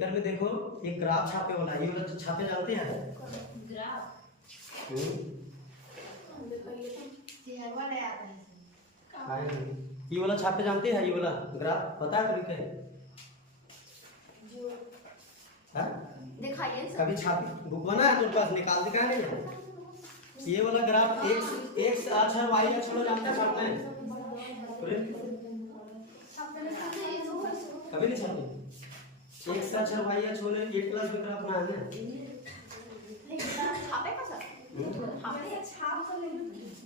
इधर में देखो एक ग्राफ छापे वाला, ये वाला छापे जानते हैं? ये वाला छापे जानते हैं? ये वाला ग्राफ पता है कभी के? दिखाइए कभी छापे बुक बना है तो पास निकाल दिखा नहीं। ये वाला ग्राफ एक्स अक्ष और वाई अक्ष वाला जानते हैं? छापते हैं कभी नहीं छापे? एक्स अक्ष और वाई अक्ष वाले 8 क्लास में ग्राफ बनाना है।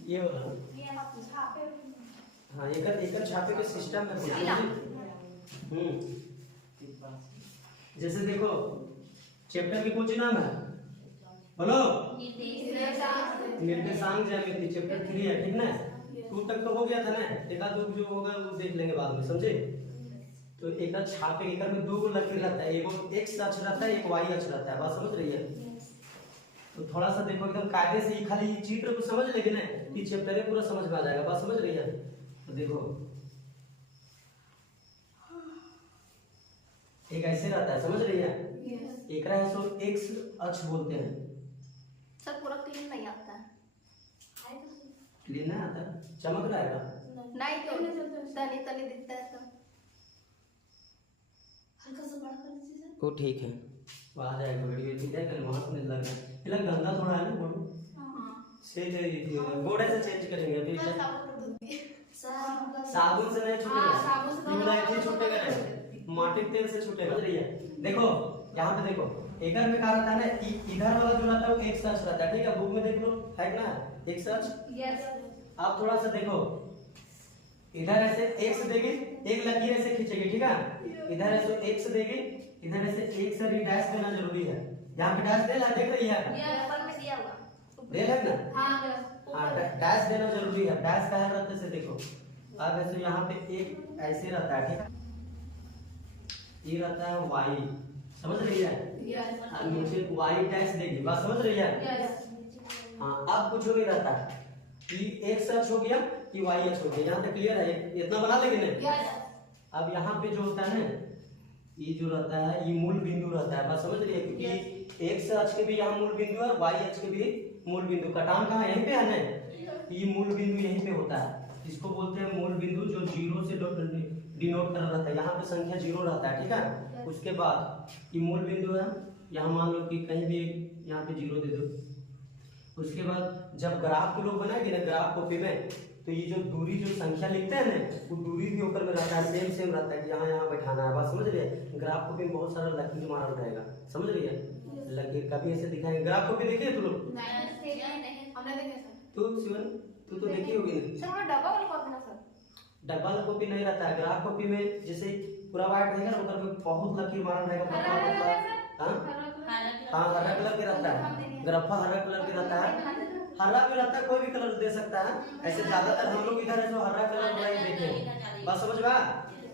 ये वाला हाँ एक छापे के सिस्टम में जैसे देखो चैप्टर की कुछ नाम है बोलो। निर्देशांक ज्यामिति चैप्टर 3 है, ठीक ना? 2 तक तो हो गया था ना, एक आध जो होगा वो देख लेंगे बाद में, समझे? तो एक छापे एक में 2 लकीर रहता है, एक एक्स अक्ष रहता है, एक वाई अक्ष रहता है, बात समझ रही है? तो थोड़ा सा देखो एकदम कायदे से ही खाली चित्र को समझ लेंगे ना कि चैप्टर पूरा समझ में आ जाएगा, बात समझ रही है? तो देखो एक ऐसे रहता है, समझ रही है? एक रहा है सो एक्स अक्ष बोलते हैं। सर पूरा क्लीन नहीं आता है। क्लीन नहीं आता, चमक रहा है नहीं तो तनी तनी दिखता है तो हल्का सा बड़ा कर दीजिए सर। वो ठीक है, वो आ जाएगा वीडियो, ठीक है? कल वहां से लग रहा है, ये लग गंदा थोड़ा है ना बोलो। हां से गोड़े से चेंज करेंगे अभी। साबुन से नहीं छूटेगा, साबुन से छूटेगा, माटी तेल से छूटेगा, समझ रही है? देखो यहाँ पे देखो एकर में क्या रहता है ना, इधर वाला जो रहता है वो एक्स अक्ष रहता है, ठीक है? बुक में देख लो है ना एक्स अक्ष। यस। आप थोड़ा सा देखो इधर ऐसे एक्स देगी, एक लकीर ऐसे खींचेगी, ठीक है? इधर ऐसे एक्स देगी, इधर ऐसे एक्स और डैश देना जरूरी है। यहाँ पे डैश देना देख रही है? ऊपर में दिया हुआ दे है ना? हां डैश देना जरूरी है। डैश का है रहते से देखो अब ऐसे यहाँ पे एक ऐसे रहता है, ठीक है? ये रहता है वाई, समझ रही है? यस। नीचे वाई डैश देगी, बात समझ रही है? यस। हाँ अब कुछ नहीं रहता है कि एक्स अक्ष हो गया कि वाई अक्ष हो गया, यहाँ तक क्लियर है? इतना बना लेंगे ना? यस। अब यहाँ पे जो होता है ना ये जो रहता है ये मूल बिंदु रहता है, बात समझ रही है? क्योंकि एक्स अक्ष के भी यहाँ मूल बिंदु है और वाई अक्ष के भी मूल बिंदु, कटान कहाँ यहीं पे है ना? ये मूल बिंदु यहीं पे होता है, इसको बोलते हैं मूल बिंदु, जो 0 से डिनोट कर रहता है। यहाँ पे संख्या 0 रहता है, ठीक है? उसके बाद ये मूल बिंदु है, यहाँ मान लो कि कहीं भी यहाँ पे 0 दे दो। उसके बाद जब ग्राफ को लोग बनाएंगे ना ग्राफ कॉपी में, तो ये जो दूरी जो संख्या लिखते हैं ना वो दूरी भी ऊपर में रहता है, सेम रहता है कि यहाँ बैठाना है, बात समझ रही है? ग्राफ कॉपी में बहुत सारा लकीर मारा रहेगा, समझ रही है? लकीर कभी ऐसे दिखाएंगे। ग्राफ कॉपी देखिए तुम लोग? हमने देखे सर। तू शिवन तू तो देखी होगी ना? सर वो डब्बा वाला कॉपी ना सर? डब्बा वाला कॉपी नहीं रहता है, ग्राफ कॉपी में जैसे पूरा व्हाइट रहेगा ऊपर में बहुत लकीर मारा रहेगा। हाँ हरा कलर के रहता है, ग्राफा हरा कलर के रहता है, हरा भी रहता है, कोई भी कलर दे सकता है। ऐसे ज्यादातर हम लोग इधर है जो हरा कलर वाला ही देखे हैं, बस समझ बा?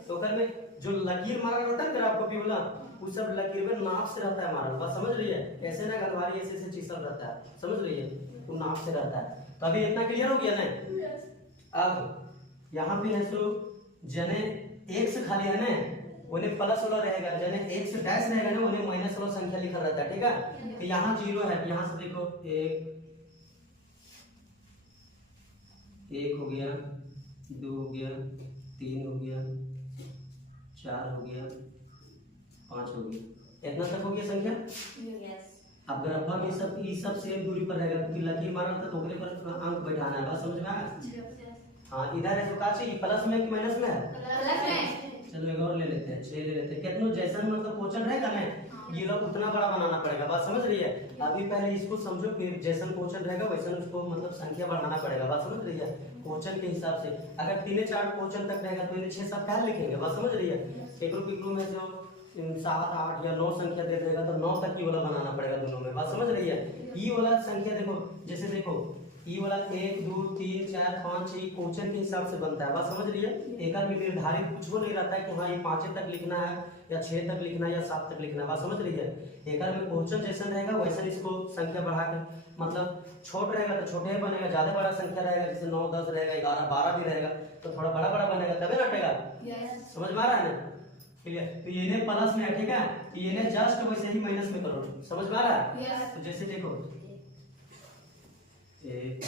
तो घर में जो लकीर मारा रहता है ग्राफ कॉपी वाला वो सब लकीर में नाप से रहता है मारा, बस समझ रही है? ऐसे ना गलवारी ऐसे चीसल रहता है, समझ रही है? वो नाप से रहता है। तो अभी इतना क्लियर हो गया ना? अब यहाँ पे है सो जने एक्स खाली है ना उन्हें प्लस वाला रहेगा, जने एक्स डैश रहेगा ना उन्हें माइनस वाला संख्या लिखा रहता है, ठीक है? तो यहाँ 0 है, यहाँ से देखो 1 हो गया, 2 हो गया, 3 हो गया, 4 हो गया, 5 हो गया, इतना तक हो गया संख्या। यस। अब ग्राफा में सब सेम दूरी पर रहेगा क्योंकि लकीर मारा था तो ओकरे पर अंक बैठाना है, बात समझ में आया? हाँ इधर है जो का चाहिए प्लस में कि माइनस में है? प्लस में। चलो एक और ले लेते हैं, 6 ले लेते हैं। कितना जैसा मतलब क्वेश्चन रहेगा ना ये लोग उतना बड़ा बनाना पड़ेगा, बात समझ रही है? अभी पहले इसको समझो, फिर जैसा क्वेश्चन रहेगा वैसा उसको मतलब संख्या बढ़ाना पड़ेगा, बात समझ रही है? क्वेश्चन के हिसाब से अगर 3-4 क्वेश्चन तक रहेगा तो इन्हें 6-7 क्या लिखेंगे, बात समझ रही है? एक में जो 7, 8 या 9 संख्या दे देगा तो 9 तक की वाला बनाना पड़ेगा दोनों में, बात समझ रही है? ये वाला संख्या देखो जैसे देखो ये वाला 1 2 3 4 5 6 क्वेश्चन के हिसाब से बनता है, बात समझ रही है? एक में निर्धारित कुछ वो नहीं रहता है कि हाँ ये 5 तक लिखना है या 6 तक लिखना है या 7 तक लिखना है, बात समझ रही है? एक में क्वेश्चन जैसा रहेगा वैसा इसको संख्या बढ़ा के मतलब छोट रहेगा तो छोटे ही बनेगा, ज्यादा बड़ा संख्या रहेगा जैसे 9 10 रहेगा 11 12 भी रहेगा तो थोड़ा बड़ा बड़ा बनेगा तभी ना हटेगा, समझ में आ रहा है ना? क्लियर। तो ये ने प्लस में है, ठीक है, तो ये ने जस्ट वैसे ही माइनस में करो, समझ में आ रहा है? यस। तो जैसे देखो 1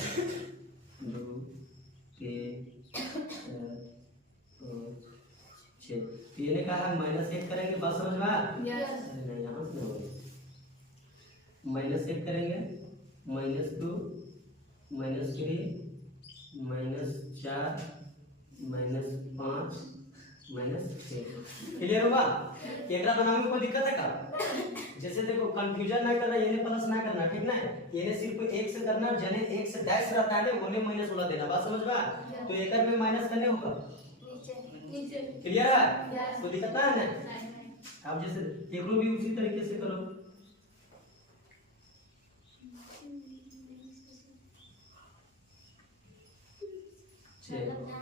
2 3 4 5 6, तो ये ने कहा है -1 करेंगे, बात समझ में आया? यस। नहीं यहाँ से होगा -1 करेंगे, -2 -3 -4 -5 -6, क्लियर होगा? एकरा बनाने में कोई दिक्कत है का? जैसे देखो कंफ्यूजन ना करना, ये प्लस ना करना, ठीक ना? ये सिर्फ 1 से करना, जने 1 से डैश रहता है ना वो ने माइनस वाला देना, बात समझ में? तो एकड़ में माइनस करने होगा, नीचे। क्लियर है? यस। कोई दिक्कत ना है ना? अब जैसे एकरो भी उसी तरीके से करो,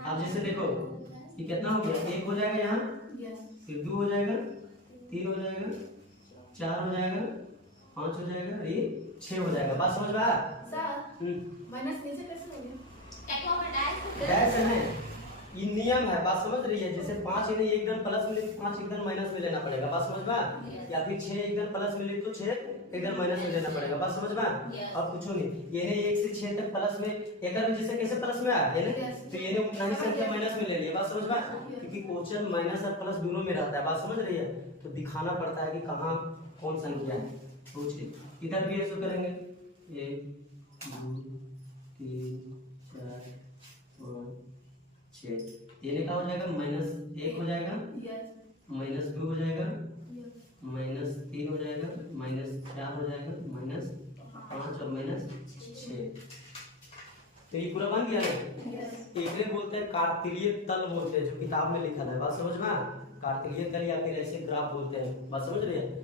अब जैसे देखो ये कितना हो गया, 1 हो जाएगा यहाँ, फिर 2 हो जाएगा, 3 हो जाएगा, 4 हो जाएगा, 5 हो जाएगा, और ये 6 हो जाएगा, बात समझ में आया? सर माइनस नीचे कैसे हो गया? डैश है ना, ये नियम है, बात समझ रही है? जैसे 5 इधर एकदम प्लस मिले तो 5 एकदम माइनस में लेना पड़ेगा, बात समझ में आया? या फिर 6 एकदम प्लस मिले तो 6 एकदम माइनस में लेना पड़ेगा, बात समझ में आया? अब पूछो नहीं, ये ने 1 से 6 तक प्लस में, एकड़ में जैसे कैसे प्लस में आया, ये ने तो ये ने उतना ही संख्या माइनस में ले लिया, बात समझ में आया? क्योंकि क्वेश्चन माइनस और प्लस दोनों में रहता है, बात समझ रही है? तो दिखाना पड़ता है कि कहाँ कौन संख्या है, पूछिए। इधर भी ऐसे करेंगे, 1 2 3 4 5 6, ये ने क्या हो जाएगा, -1 हो जाएगा, -2 हो जाएगा, -3 हो जाएगा, -4 हो जाएगा, -5 और -6, तो ये पूरा बन गया ना? एकरे बोलते हैं कार्तीय तल बोलते हैं, जो किताब में लिखा है, बात समझ में? कार्तीय तल या फिर ऐसे ग्राफ बोलते हैं, बात समझ रही है?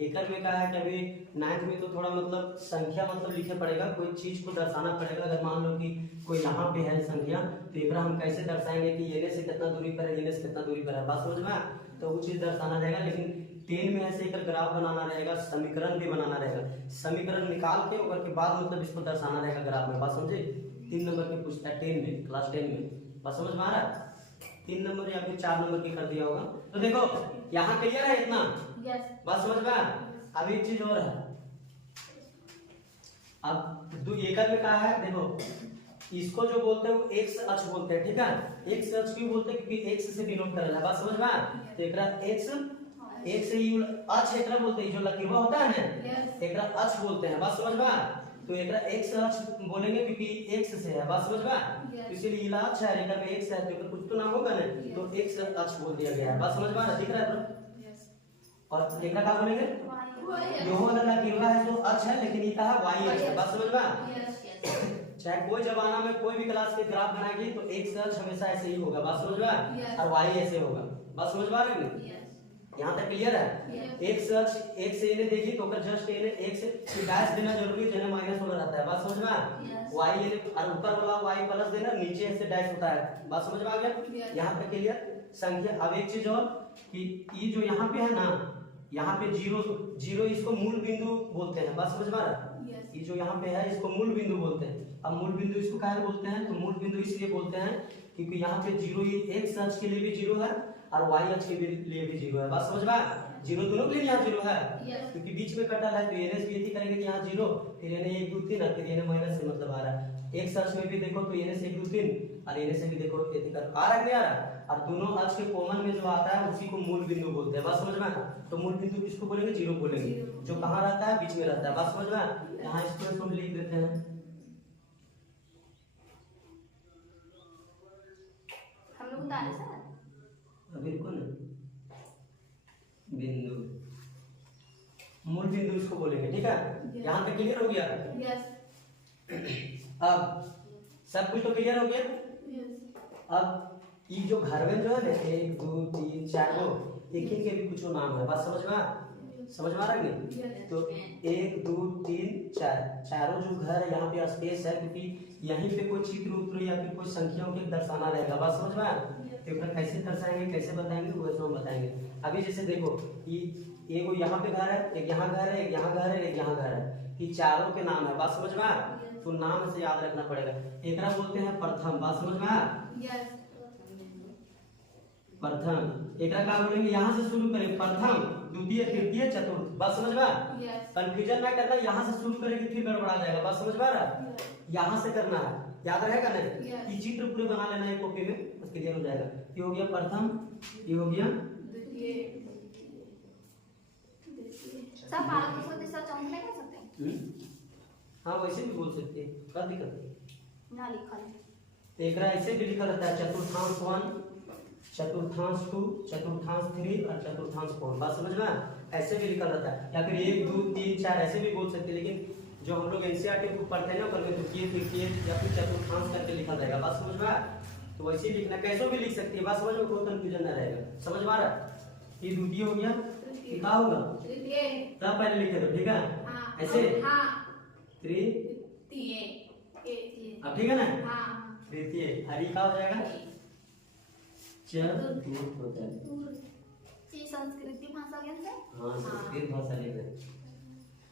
एकड़ में क्या है कि अभी 9th में तो थोड़ा मतलब संख्या मतलब लिखे पड़ेगा, कोई चीज को दर्शाना पड़ेगा। अगर मान लो कि कोई यहाँ पे है संख्या, तो एकड़ा हम कैसे दर्शाएंगे कि ये से कितना दूरी पर है, ये से कितना दूरी पर है, बात समझ में? तो वो चीज दर्शाना रहेगा। लेकिन 10 में ऐसे एक ग्राफ बनाना रहेगा, समीकरण भी बनाना रहेगा, समीकरण निकाल के और के बाद मतलब इसको दर्शाना रहेगा ग्राफ में, बात समझे? 3 नंबर के पूछता है 10 में, क्लास 10 में, बात समझ में आ रहा है? 3 नंबर या फिर 4 नंबर की कर दिया होगा। तो देखो यहाँ क्लियर है इतना, बात समझ में? अब एक चीज और है, अब दो एकड़ में कहा है, देखो इसको जो बोलते हैं वो एक्स अक्ष बोलते हैं, ठीक है? एक्स अक्ष क्यों बोलते हैं? क्योंकि एक्स से डिनोट कर रहा है, बात समझ में? तो एकरा एक्स से ही अक्ष एकरा बोलते हैं, जो लकीरवा होता है ना एकरा अक्ष बोलते हैं, बात समझ में? तो एकरा एक्स अक्ष बोलेंगे क्योंकि एक्स से है, बात समझ में? तो इसीलिए इला अक्ष है, एकरा में एक्स है, तो कुछ तो नाम होगा ना, तो एक्स अक्ष बोल दिया गया है, बात समझ में? दिख रहा है? और एकरा क्या बोलेंगे? जो वाला लकीरवा है तो अक्ष है, लेकिन ये कहा वाई अक्ष है, बात समझ में? चाहे कोई जमाना में कोई भी क्लास के ग्राफ बनाएगी तो एक्स अक्ष हमेशा ऐसे ही होगा, बात समझ में? और वाई ऐसे होगा, बात समझ में आ रही है? यहाँ तक क्लियर है? एक्स अक्ष एक से इन्हें देखी तो जस्ट इन्हें एक से डैश देना जरूरी है, जने माइनस होना रहता है, बात समझ में? वाई और ऊपर वाला वाई प्लस देना, नीचे ऐसे डैश होता है, बात समझ में आ गया? यहाँ तक क्लियर? संख्या। अब एक चीज और कि ये जो यहाँ पे है ना, यहाँ पे जीरो इसको मूल बिंदु बोलते हैं, बात समझ में आ रहा है? ये जो यहाँ पे है इसको मूल बिंदु बोलते हैं। अब मूल बिंदु इसको क्या बोलते हैं? तो मूल बिंदु इसलिए बोलते हैं क्योंकि यहाँ पे जीरो एक्स अक्ष के लिए भी जीरो है और वाई अक्ष के लिए भी जीरो है, बात समझ में? जीरो दोनों के लिए यहाँ जीरो है, क्योंकि बीच में कटल है, तो एनएस भी करेंगे कि यहाँ जीरो, फिर एन 1 2 3, फिर एन माइनस से मतलब आ रहा है। एक्स अक्ष में भी देखो तो एनएस 1 2 3 और एनएस से भी देखो ये कर आ रहा है, नहीं आ रहा? और दोनों अक्ष के कॉमन में जो आता है उसी को मूल बिंदु बोलते हैं, बात समझ में? तो मूल बिंदु किसको बोलेंगे? जीरो बोलेंगे, जो कहाँ रहता है? बीच में रहता है, बात समझ में? यहाँ इसको हम लिख देते हैं, हम लोग बता रहे सर अभी कौन बिंदु, मूल बिंदु इसको बोलेंगे, ठीक है? यहाँ तक क्लियर हो गया? अब सब कुछ तो क्लियर हो गया। अब ये जो घर में जो है ना 1 2 3 4 गो एक ही के भी कुछ नाम है, बात समझ में? समझ में आ रहा है नहीं? तो 1 2 3 4 चारों जो घर है यहाँ पे स्पेस है, क्योंकि यहीं पे कोई चित्र उत्र या फिर कोई संख्याओं के दर्शाना रहेगा, बात समझ में? तो कैसे दर्शाएंगे, कैसे बताएंगे, वो हम बताएंगे। अभी जैसे देखो ये एक यहाँ पे घर है, एक यहाँ घर है, एक यहाँ घर है, एक यहाँ घर है, ये चारों के नाम है, बात समझ में? तो नाम से याद रखना पड़ेगा। एकरा बोलते हैं प्रथम, बात समझ में? प्रथम एकरा का बोलेंगे, यहाँ से शुरू करें प्रथम द्वितीय तृतीय चतुर्थ। बात समझ में? यस कंफ्यूजन ना करना, यहाँ से शुरू करेंगे फिर गड़बड़ा जाएगा। बात समझ में आ रहा? यहाँ से करना है, याद रहेगा नहीं? Yes. ये चित्र पूरे बना लेना है कॉपी में, बस क्लियर हो जाएगा। ये हो गया प्रथम, ये हो गया द्वितीय। सब बालक को सोते सब चौंक नहीं कर सकते हाँ वैसे भी बोल सकते हैं, क्या दिक्कत है? ना लिखल है। तो एक ऐसे भी लिखा रहता है चतुर्थांश 1, चतुर्थांश 2, चतुर्थांश 3 और चतुर्थांश 4। बात समझ में? ऐसे भी लिखा रहता है, या फिर 1 2 3 4 ऐसे भी बोल सकते हैं। लेकिन जो हम लोग एनसीईआरटी को पढ़ते हैं ना, उसमें द्वितीय तृतीय या फिर चतुर्थांश करके लिखा रहेगा। बात समझ में? तो वैसे ही लिखना, कैसे भी लिख सकती है। बात समझ में? कोई कंफ्यूजन ना रहेगा। समझ में आ रहा है? ये द्वितीय हो गया, ये क्या होगा? तृतीय। तब पहले लिखे दो, ठीक है? हाँ ऐसे हाँ तृतीय, तृतीय। अब ठीक है ना? हाँ तृतीय, हरी का हो जाएगा चतुर्थ हो जाएगा। ये संस्कृति भाषा ज्ञान है। हाँ संस्कृत भाषा लिख रहे।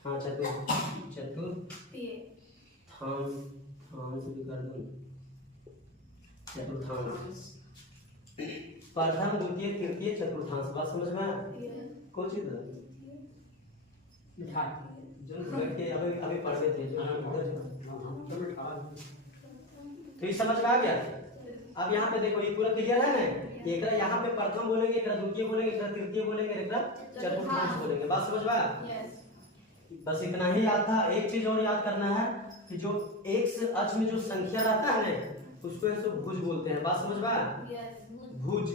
हाँ चतुर्थ, तृतीय। थांस, थांस भी कर दो, चतुर्थांश। प्रथम द्वितीय तृतीय चतुर्थांश। बात समझ में? कौन चीज है? जो बैठ के अभी पढ़ रहे थे तो ये समझ में आ गया। अब यहाँ पे देखो, ये पूरा क्लियर है ना? एक यहाँ पे प्रथम बोलेंगे, एक द्वितीय बोलेंगे, एक तृतीय बोलेंगे, एक चतुर्थांश बोलेंगे। बात समझ में? यस। बस इतना ही याद था। एक चीज और याद करना है कि जो एक्स अक्ष में जो संख्या रहता है ना, उसको ऐसे भुज बोलते हैं। बात समझ में? यस। भुज।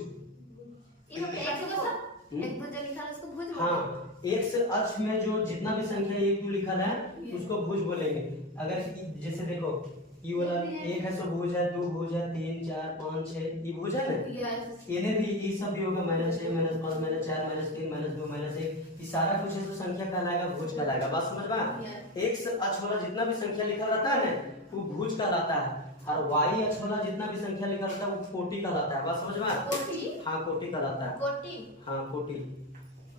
ये एक भुज लिखा है उसको भुज बोलते हैं। हाँ, एक्स अक्ष में जो जितना भी संख्या एक दो लिखा है उसको भुज बोलेंगे। अगर जैसे देखो, ये वाला एक है, सो भुज है, 2 भुज है, 3 4 5 6, ये भुज है ना? यस। इन्हें भी ये सब भी होगा -6 -5 -4 -3 -2 -1, ये सारा कुछ है तो संख्या कहलाएगा, भुज कहलाएगा। बात समझ में? एक्स अक्ष वाला जितना भी संख्या लिखा रहता है ना, वो भुज कहलाता है, और वाई अक्ष वाला जितना भी संख्या लिखा रहता है वो कोटि कहलाता है। बात समझ में? कोटि। हाँ कोटि कहलाता है। कोटि। हाँ कोटि।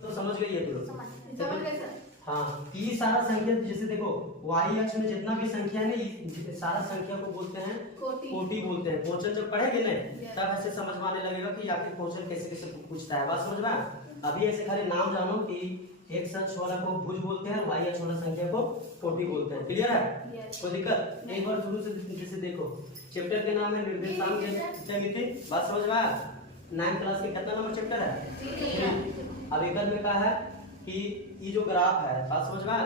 तो समझ गई है तुम? समझ गए सर। हाँ, ये सारा संख्या, जैसे देखो वाई अक्ष में जितना भी संख्या है ना, ये सारा संख्या को बोलते हैं कोटि। कोटि बोलते हैं। क्वेश्चन जब पढ़ेंगे ना, Yes. तब ऐसे समझ में आने लगेगा कि आखिर क्वेश्चन कैसे कैसे पूछता है। बात समझ में? अभी ऐसे खाली नाम जानो कि एक्स अक्ष वाला को भुज बोलते हैं, वाई अक्ष वाला संख्या को कोटि बोलते हैं। क्लियर है? Yes. कोई दिक्कत? एक बार शुरू से जैसे देखो, चैप्टर के नाम है निर्देशांक ज्यामिति। बात समझ में? 9th क्लास के कितना नंबर चैप्टर है? अब एकल में कहा है कि ये जो ग्राफ है, बात समझ में?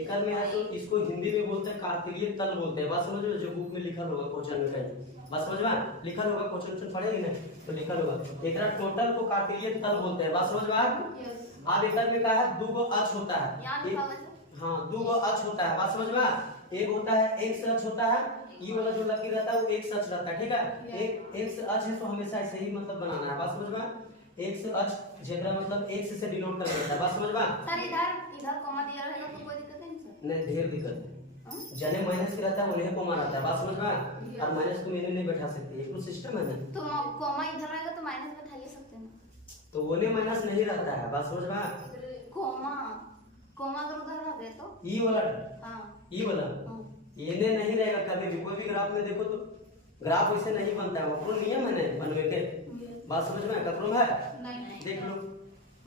एकल में है तो इसको हिंदी में बोलते हैं कार्तीय तल बोलते हैं। बात समझ में? जो बुक में लिखा होगा क्वेश्चन में कहीं, बात समझ में? लिखा होगा, क्वेश्चन पढ़ेगी ना तो लिखा होगा। एकरा टोटल को कार्तीय तल बोलते हैं। बात समझ में? यस। अब एकल में कहा है 2 गो अक्ष होता है। यहाँ लिखा हुआ है। हाँ 2 गो अक्ष होता है। बात समझ में? एक होता है एक्स अक्ष होता है, ये वाला जो लकीर रहता है वो एक्स अक्ष रहता है, ठीक है? एक एक्स अक्ष है तो हमेशा ऐसे ही मतलब बनाना है। बात समझ में? एक्स अक्ष जेकरा मतलब एक्स से डिनोट कर देता है। बात समझ में? सर इधर कॉमा दिया रहेगा तो कोई दिक्कत नहीं सर? नहीं, ढेर दिक्कत है। जने माइनस के रहता है उन्हें को मारता है। बात समझ में? और माइनस को मैंने नहीं बैठा सकती, एक तो सिस्टम है ना। तो कॉमा इधर रहेगा तो माइनस बैठा ही सकते हैं ना? तो वो ने माइनस नहीं रहता है। बात समझ में? कॉमा कॉमा अगर उधर रह गया तो ई वाला, हाँ ई वाला ये ने नहीं रहेगा कभी भी। कोई भी ग्राफ में देखो तो ग्राफ वैसे नहीं बनता है, वो नियम है ना बनवे के। बात समझ में? कपड़ों है, नहीं। देख लो।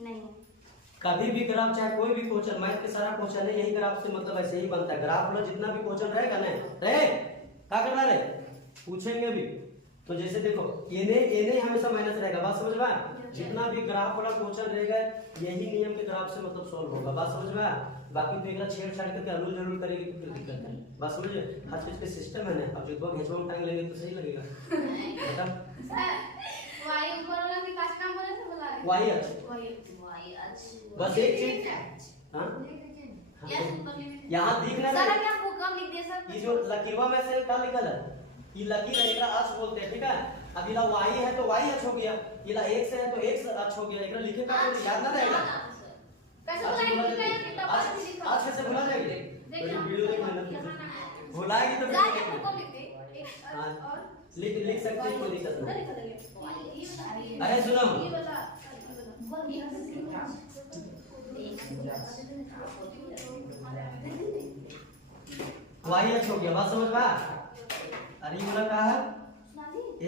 नहीं कभी भी ग्राफ, चाहे कोई भी क्वेश्चन, मैथ के सारा क्वेश्चन है यही ग्राफ से मतलब ऐसे ही बनता है। ग्राफ वाला जितना भी क्वेश्चन रहेगा ना, रहे क्या करना रहे पूछेंगे भी। तो जैसे देखो ये हमेशा माइनस रहेगा। बात समझ में? जितना भी ग्राफ वाला क्वेश्चन रहेगा यही नियम के ग्राफ से मतलब सॉल्व होगा। बात समझ में? बाकी तो एकरा छेड़छाड़ करके अलूल जरूर करेगी तो फिर दिक्कत है। बात समझे? हर चीज के सिस्टम है ना। अब जो घेचवा में टांग लेंगे तो सही लगेगा। बता सर वाई ऊपर वाला के पास काम बोले थे बोला है। वाई अक्ष, वाई अच्छा बस एक चीज। हां यस ऊपर लिख यहां दिख रहा सर है क्या कम लिख दिया सर? ये जो लकीरवा में से क्या लिखा है, ये लकीर है, एकरा अक्ष बोलते हैं, ठीक है? अब इला वाई है तो वाई अक्ष हो गया, इला एक्स है तो एक्स अक्ष हो गया। एकरा लिखे का याद ना रहेगा। कैसे बोला है कितना बार भी लिखा आज कैसे भुला जाएगी? वीडियो देख लेना, भुलाएगी तो जा फिर के को लिख दे एक हाँ, और लिख सकते हैं, कोई दिक्कत उधर नहीं। लिखा देंगे ये बता अरे सुनो, ये वाला वाई अक्ष हो गया। बात समझ में? अरे ये वाला क्या है?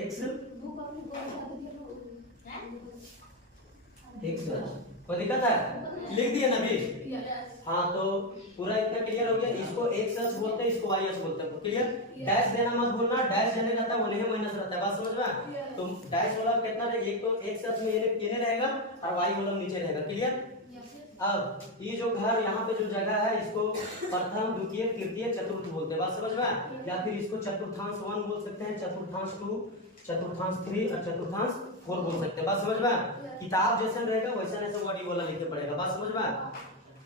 एक्स एक्स कोई दिक्कत है? लिख दिए ना अभी? हाँ तो पूरा इतना क्लियर हो गया। इसको एक्स अक्ष बोलते हैं, इसको वाई अक्ष बोलते हैं। क्लियर? डैश देना मत भूलना, डैश देने रहता है वो नहीं माइनस रहता है। बात समझ में? तो डैश वाला कितना रहेगा? एक तो एक्स अक्ष में ये रहेगा और वाई वाला नीचे रहेगा। क्लियर? अब ये जो घर यहाँ पे जो जगह है इसको प्रथम द्वितीय तृतीय चतुर्थ बोलते हैं। बात समझ में? या फिर इसको चतुर्थांश 1 बोल सकते हैं, चतुर्थांश 2, चतुर्थांश 3 और चतुर्थांश 4 बोल सकते हैं। बात समझ में? किताब जैसा रहेगा वैसा ऐसा वर्ड वाला लिखना पड़ेगा। बात समझ में?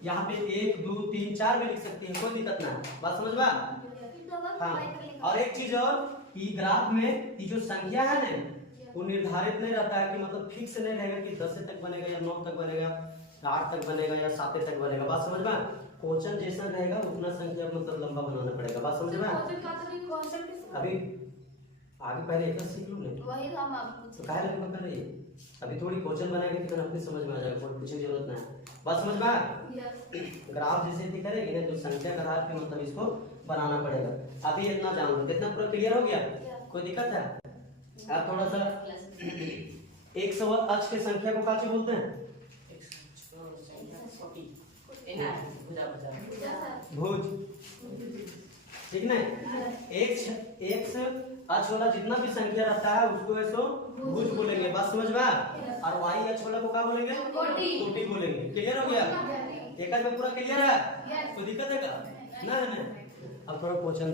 यहाँ पे 1 2 3 4 भी लिख सकती है, कोई दिक्कत ना है। बात समझ में? हाँ और एक चीज और कि ग्राफ में ये जो संख्या है ना वो निर्धारित नहीं रहता है कि मतलब फिक्स नहीं रहेगा कि 10 तक बनेगा या 9 तक बनेगा, 8 तक बनेगा या 7 तक बनेगा। बात समझ में? क्वेश्चन जैसा रहेगा उतना संख्या मतलब लंबा बनाना पड़ेगा। बात समझ में? अभी आगे पहले एक सीख लो नहीं वही हम आप तो काहे लगे कर रही है? अभी थोड़ी क्वेश्चन बनाएंगे तो अपनी समझ में आ जाएगा, कोई पूछने की जरूरत नहीं है। बात समझ में? ग्राफ जैसे भी करेगी ना तो संख्या का आधार पे मतलब इसको बनाना पड़ेगा। अभी इतना जान लो, कितना पूरा क्लियर हो गया? कोई दिक्कत है? अब थोड़ा सा एक अक्ष के संख्या को क्या बोलते हैं? भुज। ठीक ना? एक्स अक्ष वाला जितना भी संख्या रहता है उसको ऐसो भुज बोलेंगे। बात समझ में? और वाई अक्ष वाला को क्या बोलेंगे? कोटि बोलेंगे। क्लियर हो गया? एक में पूरा क्लियर है? कोई दिक्कत है क्या? ना अब थोड़ा क्वेश्चन